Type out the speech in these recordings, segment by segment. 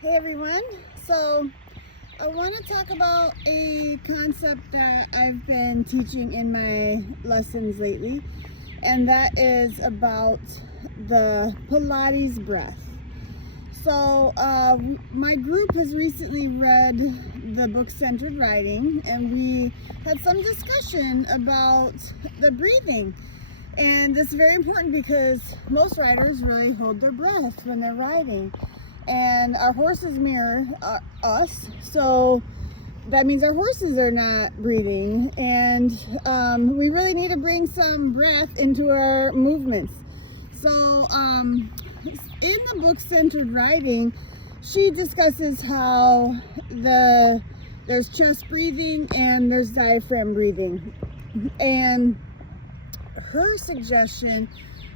Hey everyone, so I want to talk about a concept that I've been teaching in my lessons lately, and that is about the Pilates breath. So my group has recently read the book Centered Riding, and we had some discussion about the breathing. And this is very important because most riders really hold their breath when they're riding. And our horses mirror us, so that means our horses are not breathing, and we really need to bring some breath into our movements. So in the book Centered Riding, she discusses how there's chest breathing and there's diaphragm breathing, and her suggestion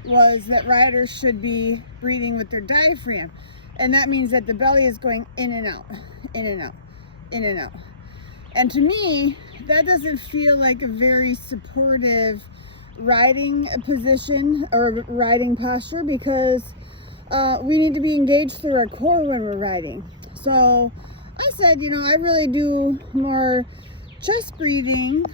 was that riders should be breathing with their diaphragm. And that means that the belly is going in and out, in and out, in and out. And to me, that doesn't feel like a very supportive riding position or riding posture, because we need to be engaged through our core when we're riding. So I said, I really do more chest breathing,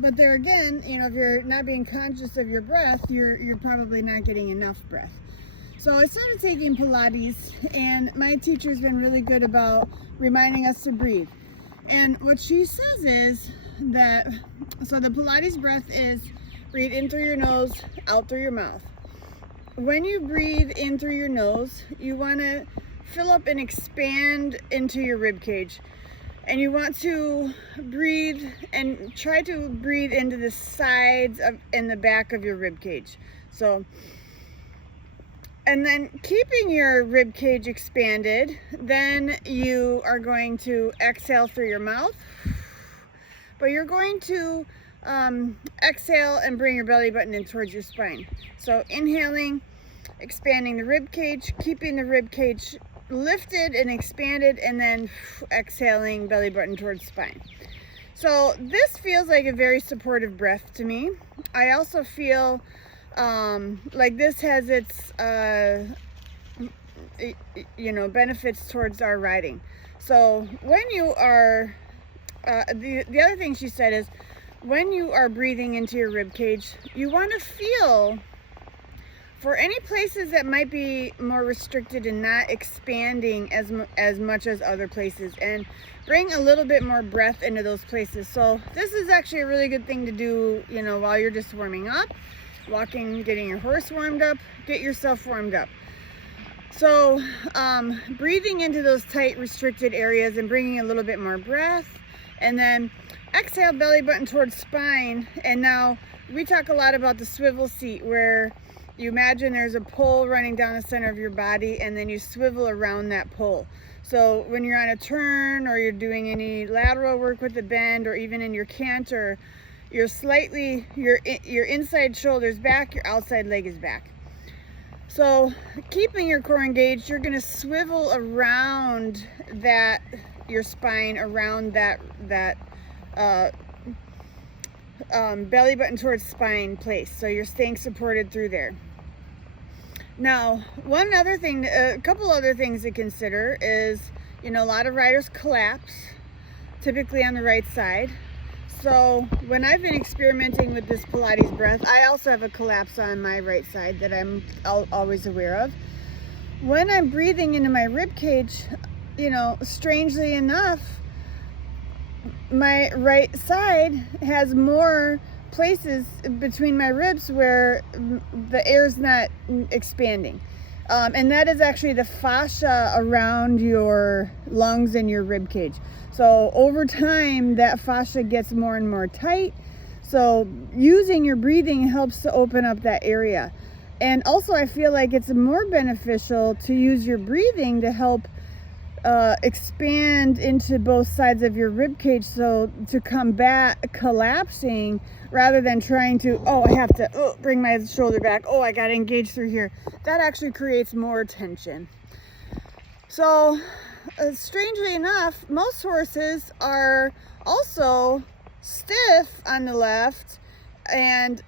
but there again, if you're not being conscious of your breath, you're probably not getting enough breath. So I started taking Pilates, and my teacher's been really good about reminding us to breathe. And what she says is that, so the Pilates breath is breathe in through your nose, out through your mouth. When you breathe in through your nose, you want to fill up and expand into your rib cage. And you want to breathe and try to breathe into the sides and the back of your rib cage. And then keeping your rib cage expanded, then you are going to exhale through your mouth, but you're going to exhale and bring your belly button in towards your spine. So inhaling, expanding the rib cage, keeping the rib cage lifted and expanded, and then exhaling, belly button towards spine. So this feels like a very supportive breath to me. I also feel like this has its benefits towards our riding. So when you are the other thing she said is, when you are breathing into your rib cage, you want to feel for any places that might be more restricted and not expanding as much as other places, and bring a little bit more breath into those places. So this is actually a really good thing to do, while you're just warming up, walking, getting your horse warmed up, get yourself warmed up. So breathing into those tight restricted areas and bringing a little bit more breath, and then exhale, belly button towards spine. And now we talk a lot about the swivel seat, where you imagine there's a pole running down the center of your body, and then you swivel around that pole. So when you're on a turn, or you're doing any lateral work with the bend, or even in your canter, your inside shoulder's back, your outside leg is back. So keeping your core engaged, you're going to swivel around your spine, around that belly button towards spine place. So you're staying supported through there. Now, a couple other things to consider is, a lot of riders collapse, typically on the right side. So when I've been experimenting with this Pilates breath, I also have a collapse on my right side that I'm always aware of. When I'm breathing into my rib cage, strangely enough, my right side has more places between my ribs where the air's not expanding. And that is actually the fascia around your lungs and your rib cage. So over time, that fascia gets more and more tight. So using your breathing helps to open up that area. And also, I feel like it's more beneficial to use your breathing to help expand into both sides of your rib cage, so to combat collapsing, rather than trying to, I have to bring my shoulder back, I got to engage through here. That actually creates more tension. So strangely enough, most horses are also stiff on the left and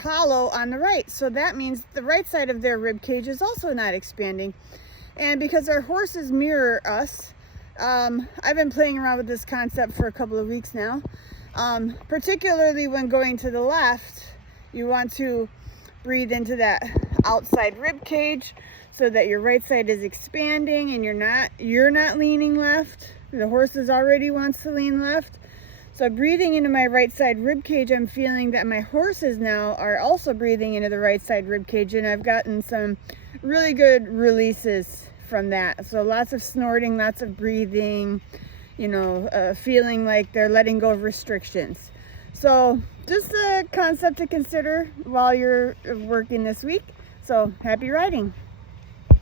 hollow on the right. So that means the right side of their rib cage is also not expanding. And because our horses mirror us, I've been playing around with this concept for a couple of weeks now. Particularly when going to the left, you want to breathe into that outside rib cage so that your right side is expanding and you're not leaning left. The horse already wants to lean left. So breathing into my right side rib cage, I'm feeling that my horses now are also breathing into the right side rib cage, and I've gotten some really good releases from that. So lots of snorting, lots of breathing, you know, feeling like they're letting go of restrictions. So just a concept to consider while you're working this week. So happy riding.